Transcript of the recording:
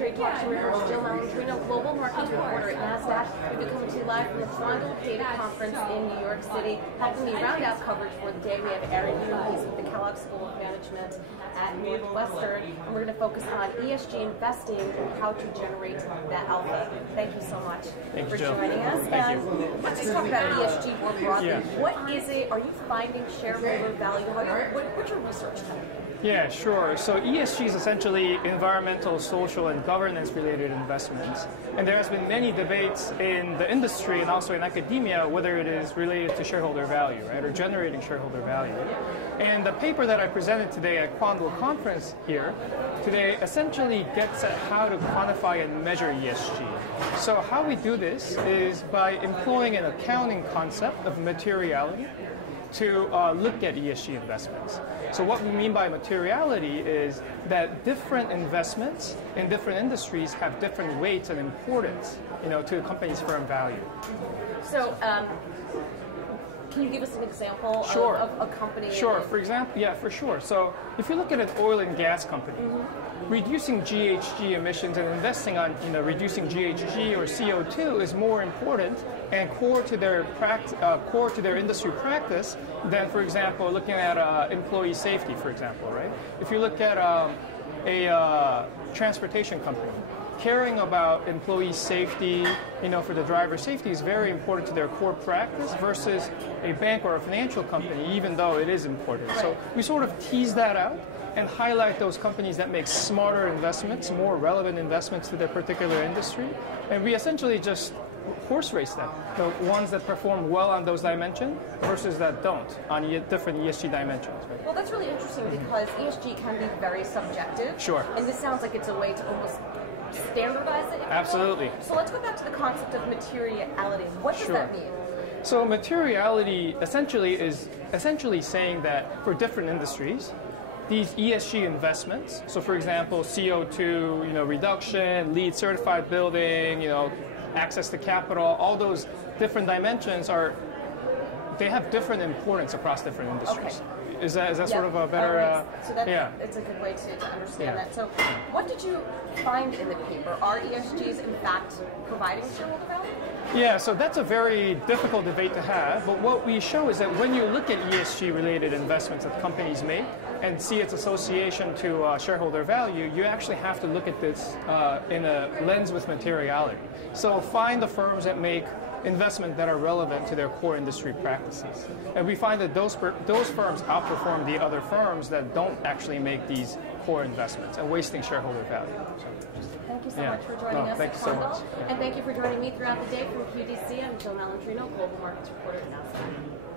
Trade Talks. We're here with Jill Malandrino, Global Markets Reporter at Nasdaq. We've been coming to you live from the Toronto Data Conference in New York City. Helping me round out coverage for the day, we have Aaron Yoon. He's with the Kellogg School of Management at Northwestern. And we're going to focus on ESG investing and how to generate that alpha. Thank you so much for joining us. Thank you. Let's just talk about ESG more broadly. Yeah. What is it? Are you finding shareholder value? What's your research telling you? Yeah, sure. So ESG is essentially environmental, social, and governance-related investments. And there has been many debates in the industry and also in academia whether it is related to shareholder value, right, or generating shareholder value. And the paper that I presented today at Quandl conference here today essentially gets at how to quantify and measure ESG. So how we do this is by employing an accounting concept of materiality to look at ESG investments. So what we mean by materiality is that different investments in different industries have different weights and importance, to a company's firm value. So, can you give us an example of a company? Sure. For example, yeah, for sure. So if you look at an oil and gas company, reducing GHG emissions and investing on reducing GHG or CO2 is more important and core to their industry practice than, for example, looking at employee safety, for example, right? If you look at a transportation company, caring about employee safety, for the driver safety is very important to their core practice versus a bank or a financial company, even though it is important. Right. So we sort of tease that out and highlight those companies that make smarter investments, more relevant investments to their particular industry. And we essentially just horse race them, the ones that perform well on those dimensions versus that don't on different ESG dimensions. Right? Well, that's really interesting because ESG can be very subjective. Sure. And this sounds like it's a way to almost standardize it. Absolutely. So let's go back to the concept of materiality. What does that mean? So materiality essentially is saying that for different industries, these ESG investments, so for example, CO2, reduction, LEED certified building, access to capital, all those different dimensions they have different importance across different industries. Okay. Is that sort of a better? So it's a good way to understand that. So, what did you find in the paper? Are ESGs in fact providing shareholder value? Yeah, so that's a very difficult debate to have. But what we show is that when you look at ESG-related investments that companies make and see its association to shareholder value, you actually have to look at this in a lens with materiality. So find the firms that make investment that are relevant to their core industry practices. And we find that those firms outperform the other firms that don't actually make these core investments and wasting shareholder value. Thank you so much for joining us. Thank you so much. And thank you for joining me throughout the day from QDC. I'm Jill Malandrino, Global Markets Reporter at Nasdaq.